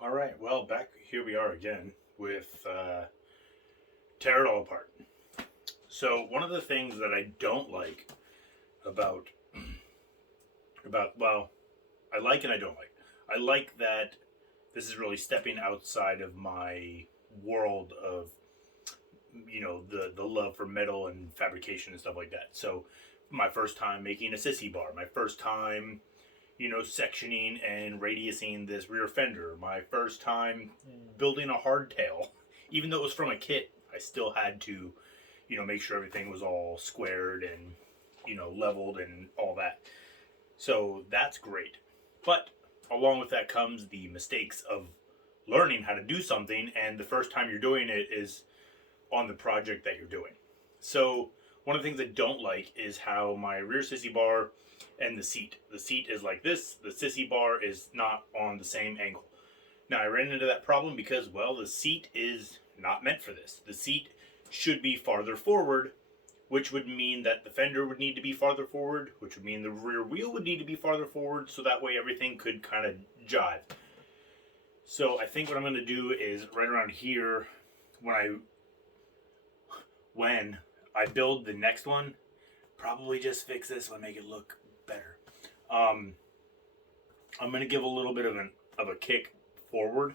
All right, well, back here we are again with Tear It All Apart. So, one of the things that I don't like about, well, I like and I don't like. I like that this is really stepping outside of my world of, the love for metal and fabrication and stuff like that. So, my first time making a sissy bar, my first time sectioning and radiusing this rear fender. My first time building a hardtail. Even though it was from a kit, I still had to, make sure everything was all squared and, leveled and all that. So that's great. But along with that comes the mistakes of learning how to do something, and the first time you're doing it is on the project that you're doing. So one of the things I don't like is how my rear sissy bar and the seat. The seat is like this. The sissy bar is not on the same angle. Now I ran into that problem because, well, the seat is not meant for this. The seat should be farther forward, which would mean that the fender would need to be farther forward, which would mean the rear wheel would need to be farther forward, so that way everything could kind of jive. So I think what I'm going to do is right around here, when I build the next one, probably just fix this one, make it look better. I'm going to give a little bit of a kick forward,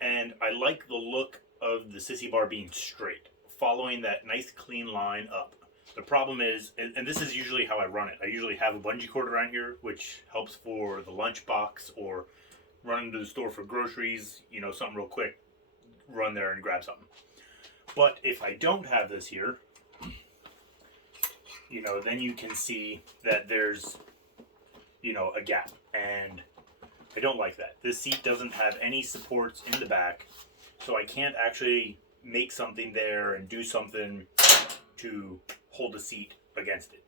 and I like the look of the sissy bar being straight, following that nice clean line up. The problem is, and this is usually how I run it, I usually have a bungee cord around here, which helps for the lunch box or running to the store for groceries, something real quick, run there and grab something. But if I don't have this here, then you can see that there's, a gap. And I don't like that. This seat doesn't have any supports in the back, so I can't actually make something there and do something to hold the seat against it.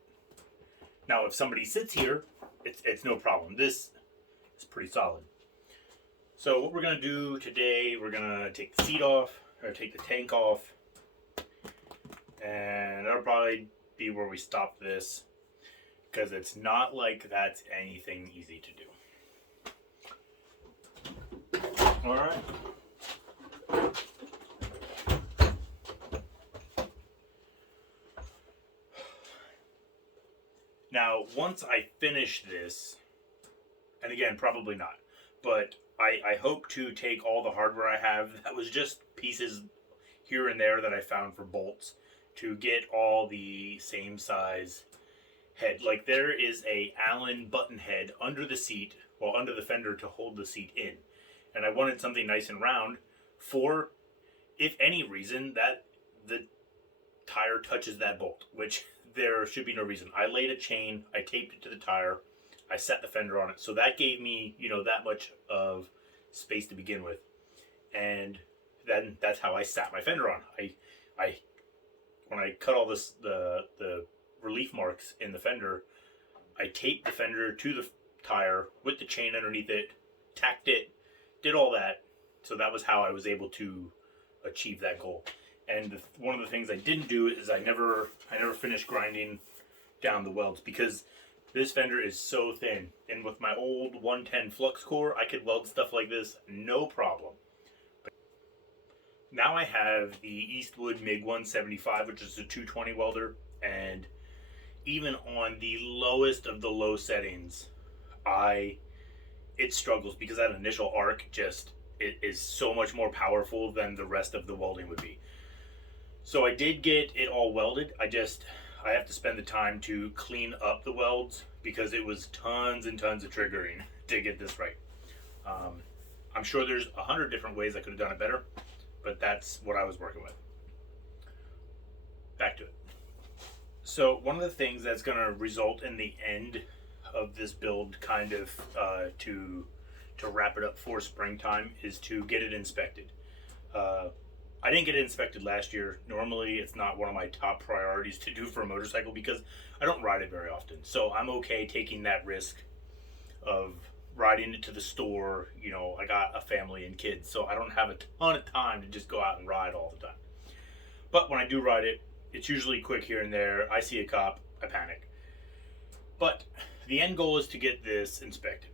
Now, if somebody sits here, it's no problem. This is pretty solid. So what we're going to do today, we're going to take the seat off, or take the tank off, and that'll probably be where we stop this, because it's not like that's anything easy to do. All right. Now, once I finish this, and again, probably not, but I hope to take all the hardware I have that was just pieces here and there that I found for bolts to get all the same size head. Like there is a Allen button head under the seat, well, under the fender to hold the seat in. And I wanted something nice and round for, if any reason, that the tire touches that bolt, which there should be no reason. I laid a chain, I taped it to the tire, I set the fender on it. So that gave me, that much of space to begin with. And then that's how I sat my fender on. I when I cut all this, the relief marks in the fender, I taped the fender to the tire with the chain underneath it, tacked it, did all that. So that was how I was able to achieve that goal. And one of the things I didn't do is I never finished grinding down the welds, because this fender is so thin. And with my old 110 flux core, I could weld stuff like this no problem. But now I have the Eastwood MiG 175, which is a 220 welder, and even on the lowest of the low settings, it struggles, because that initial arc it is so much more powerful than the rest of the welding would be. So I did get it all welded. I have to spend the time to clean up the welds, because it was tons and tons of triggering to get this right. I'm sure there's 100 different ways I could have done it better, but that's what I was working with. Back to it. So one of the things that's going to result in the end of this build, kind of to wrap it up for springtime, is to get it inspected. I didn't get it inspected last year. Normally it's not one of my top priorities to do for a motorcycle, because I don't ride it very often. So I'm okay taking that risk of riding it to the store. I got a family and kids, so I don't have a ton of time to just go out and ride all the time. But when I do ride it, it's usually quick here and there. I see a cop, I panic. But the end goal is to get this inspected.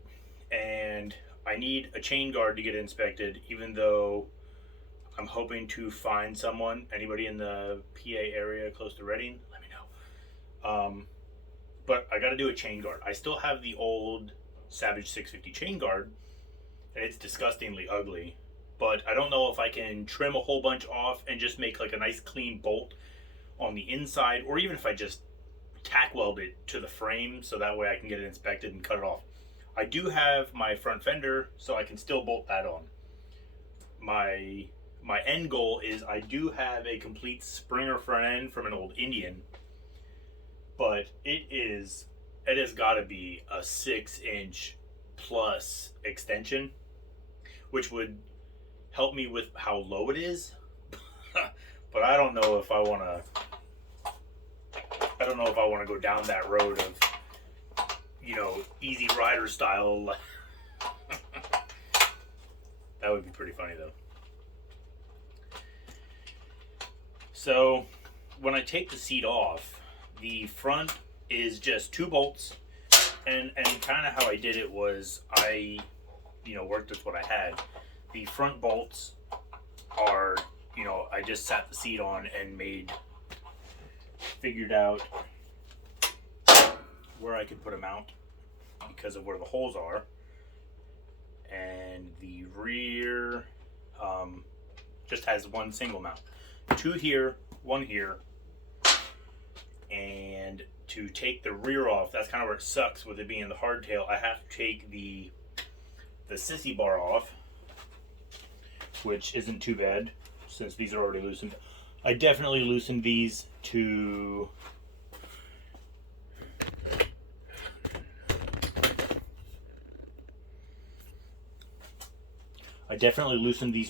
And I need a chain guard to get inspected, even though I'm hoping to find someone. Anybody in the PA area close to Reading, let me know. But I got to do a chain guard. I still have the old Savage 650 chain guard, and it's disgustingly ugly. But I don't know if I can trim a whole bunch off and just make like a nice clean bolt on the inside, or even if I just tack weld it to the frame so that way I can get it inspected and cut it off. I do have my front fender, so I can still bolt that on. My end goal is I do have a complete Springer front end from an old Indian, but it has got to be a 6-inch plus extension, which would help me with how low it is. But I don't know if I want to go down that road of, easy rider style. That would be pretty funny though. So when I take the seat off, the front is just 2 bolts, and kind of how I did it was I worked with what I had. The front bolts are, I just sat the seat on and figured out where I could put a mount because of where the holes are. And the rear just has one single mount. 2 here, 1 here. And to take the rear off, that's kind of where it sucks with it being the hardtail. I have to take the sissy bar off, which isn't too bad since these are already loosened. I definitely loosened these to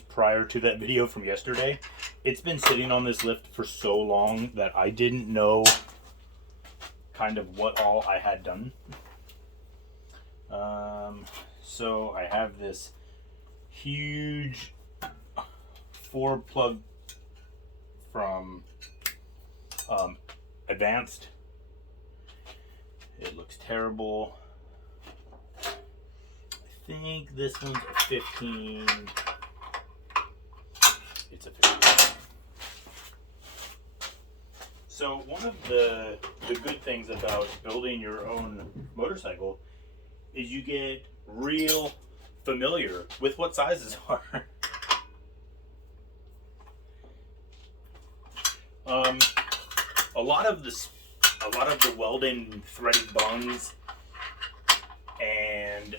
prior to that video from yesterday. It's been sitting on this lift for so long that I didn't know kind of what all I had done. So I have this huge 4-plug from Advanced. It looks terrible. I think this one's a 15. It's a 15. So one of the good things about building your own motorcycle is you get real familiar with what sizes are. A lot of the Welding threaded bungs and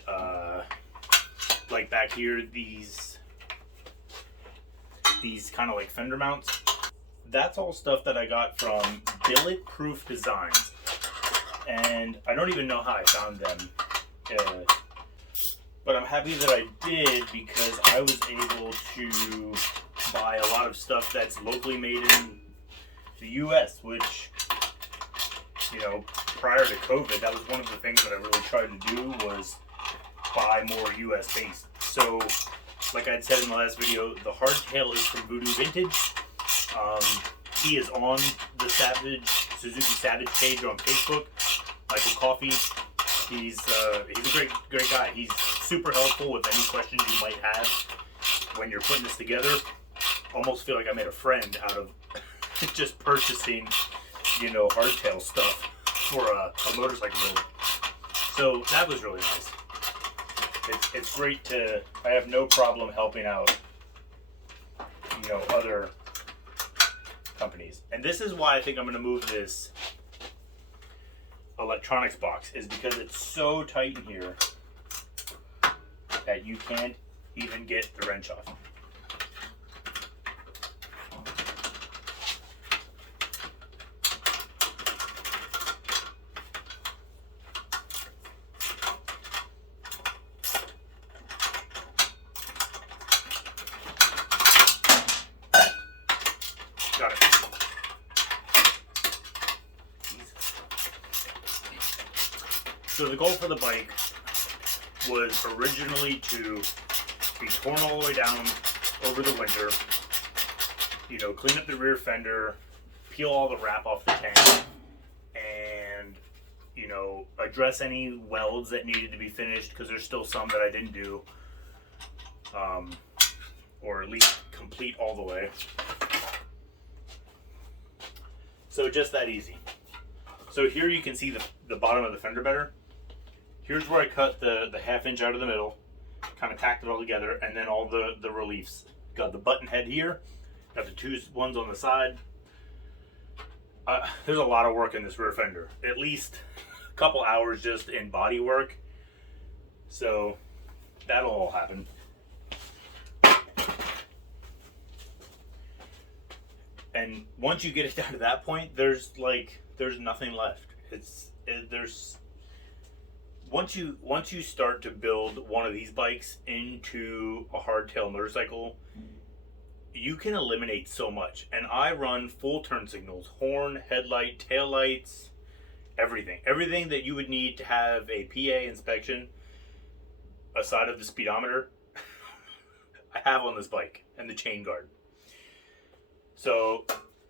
like back here, these kind of like fender mounts, that's all stuff that I got from Billet Proof Designs, and I don't even know how I found them, but I'm happy that I did because I was able to buy a lot of stuff that's locally made in the US, which, prior to COVID, that was one of the things that I really tried to do was buy more US based. So like I had said in the last video, the hardtail is from Voodoo Vintage. He is on the Suzuki Savage page on Facebook. Michael Coffey. He's a great guy. He's super helpful with any questions you might have when you're putting this together. Almost feel like I made a friend out of just purchasing, hardtail stuff for a motorcycle build. So that was really nice. It's great to, I have no problem helping out, other companies. And this is why I think I'm going to move this electronics box, is because it's so tight in here that you can't even get the wrench off. Got it. So the goal for the bike was originally to be torn all the way down over the winter, clean up the rear fender, peel all the wrap off the tank, and, address any welds that needed to be finished, because there's still some that I didn't do. or at least complete all the way. So just that easy. So here you can see the bottom of the fender better. Here's where I cut the 1/2 inch out of the middle, kind of tacked it all together, and then all the reliefs. Got the button head here, got the 2 ones on the side. There's a lot of work in this rear fender, at least a couple hours just in body work. So that'll all happen. And once you get it down to that point, there's nothing left. Once you start to build one of these bikes into a hardtail motorcycle, you can eliminate so much. And I run full turn signals, horn, headlight, tail lights, everything that you would need to have a PA inspection aside of the speedometer. I have on this bike, and the chain guard. So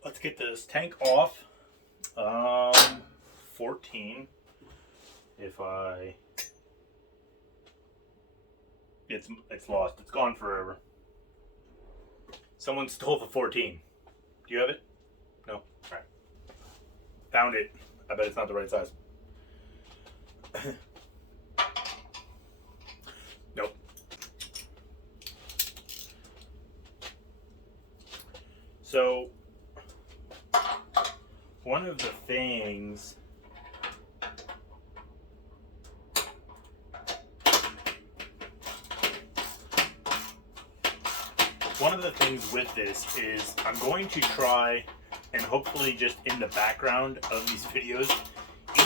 let's get this tank off. 14. It's lost. It's gone forever. Someone stole the 14. Do you have it? No? All right. Found it. I bet it's not the right size. Nope. So, one of the things with this is I'm going to try, and hopefully just in the background of these videos,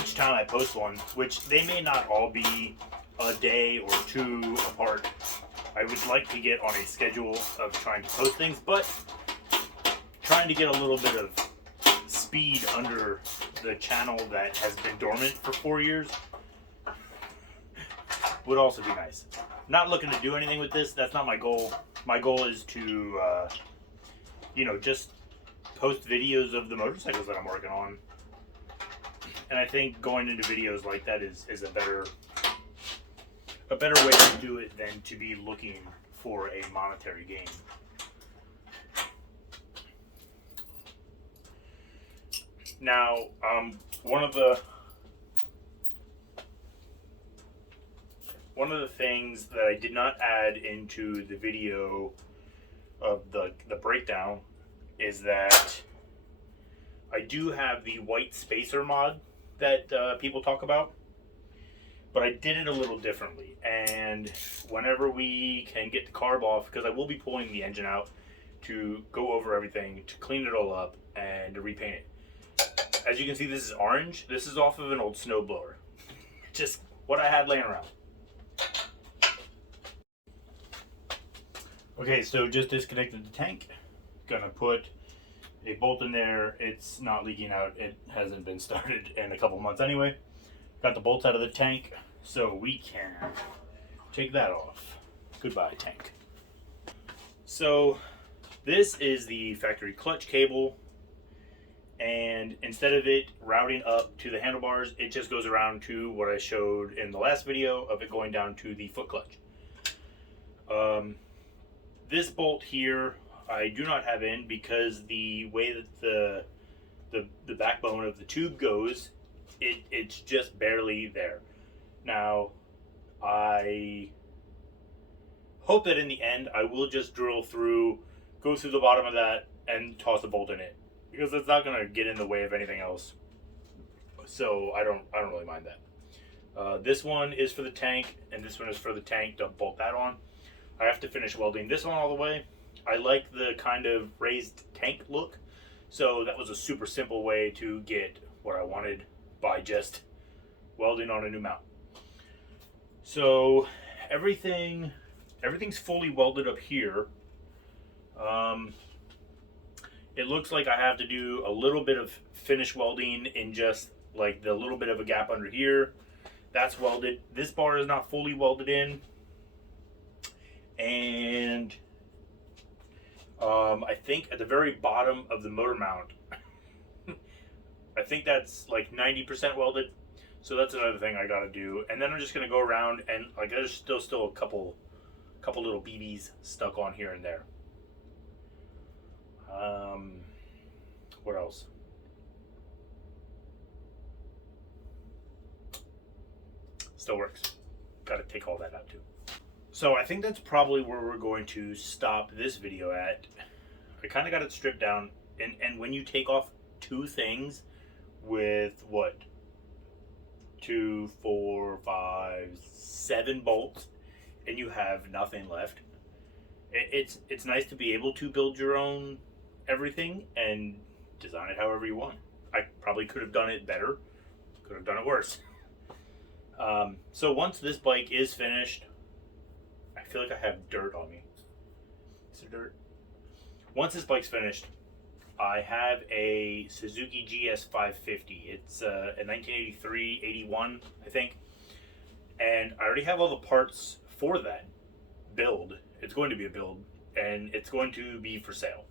each time I post one, which they may not all be a day or 2 apart. I would like to get on a schedule of trying to post things, but trying to get a little bit of speed under the channel that has been dormant for 4 years would also be nice. Not looking to do anything with this. That's not my goal. My goal is to, just post videos of the motorcycles that I'm working on. And I think going into videos like that is a better way to do it than to be looking for a monetary gain. Now, one of the things that I did not add into the video of the breakdown is that I do have the white spacer mod that people talk about, but I did it a little differently. And whenever we can get the carb off, because I will be pulling the engine out to go over everything, to clean it all up, and to repaint it. As you can see, this is orange. This is off of an old snowblower. Just what I had laying around. Okay, so just disconnected the tank. Gonna put a bolt in there. It's not leaking out. It hasn't been started in a couple months anyway. Got the bolts out of the tank, so we can take that off. Goodbye, tank. So this is the factory clutch cable, and instead of it routing up to the handlebars, it just goes around to what I showed in the last video of it going down to the foot clutch. This bolt here I do not have in because the way that the backbone of the tube goes, it's just barely there. Now, I hope that in the end I will just drill through, go through the bottom of that, and toss a bolt in it, because it's not going to get in the way of anything else. So I don't really mind that. This one is for the tank, and this one is for the tank to bolt that on. I have to finish welding this one all the way. I like the kind of raised tank look, so that was a super simple way to get what I wanted by just welding on a new mount. So everything's fully welded up here. It looks like I have to do a little bit of finish welding in just like the little bit of a gap under here. That's welded. This bar is not fully welded in. And I think at the very bottom of the motor mount, I think that's like 90% welded. So that's another thing I gotta do. And then I'm just gonna go around and like there's still a couple A couple little BBs stuck on here and there. What else? Still works. Got to take all that out too. So I think that's probably where we're going to stop this video at. I kind of got it stripped down, and when you take off two things with what, 2, 4, 5, 7 bolts, and you have nothing left, it's nice to be able to build your own everything and design it however you want. I probably could have done it better, could have done it worse. So once this bike is finished, I feel like I have dirt on me. Is it dirt? Once this bike's finished, I have a Suzuki GS 550. It's a 1983-81, I think. And I already have all the parts for that build. It's going to be a build, and it's going to be for sale.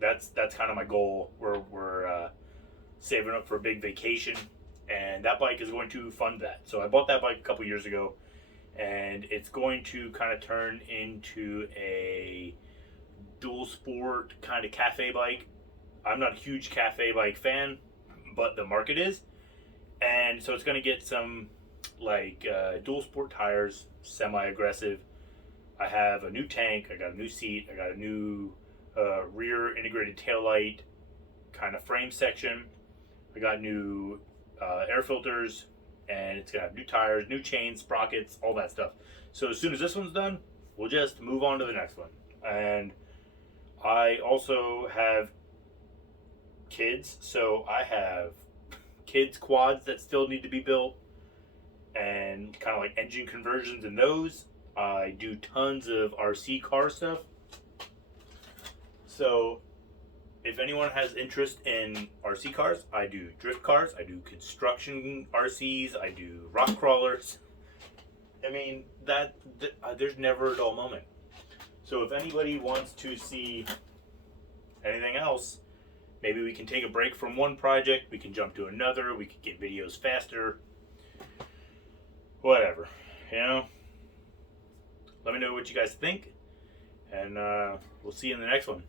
That's kind of my goal. We're saving up for a big vacation, and that bike is going to fund that. So I bought that bike a couple years ago, and it's going to kind of turn into a dual sport kind of cafe bike. I'm not a huge cafe bike fan, but the market is, and so it's going to get some like dual sport tires, semi-aggressive. I have a new tank, I got a new seat, I got a new rear integrated taillight kind of frame section. I got new air filters, and it's gonna have new tires, new chains, sprockets, all that stuff. So as soon as this one's done, we'll just move on to the next one. And I also have kids, so I have kids quads that still need to be built, and kind of like engine conversions in those. I do tons of RC car stuff. So if anyone has interest in RC cars, I do drift cars, I do construction RCs, I do rock crawlers. I mean, there's never a dull moment. So if anybody wants to see anything else, maybe we can take a break from one project, we can jump to another, we can get videos faster, whatever, you know? Let me know what you guys think, and we'll see you in the next one.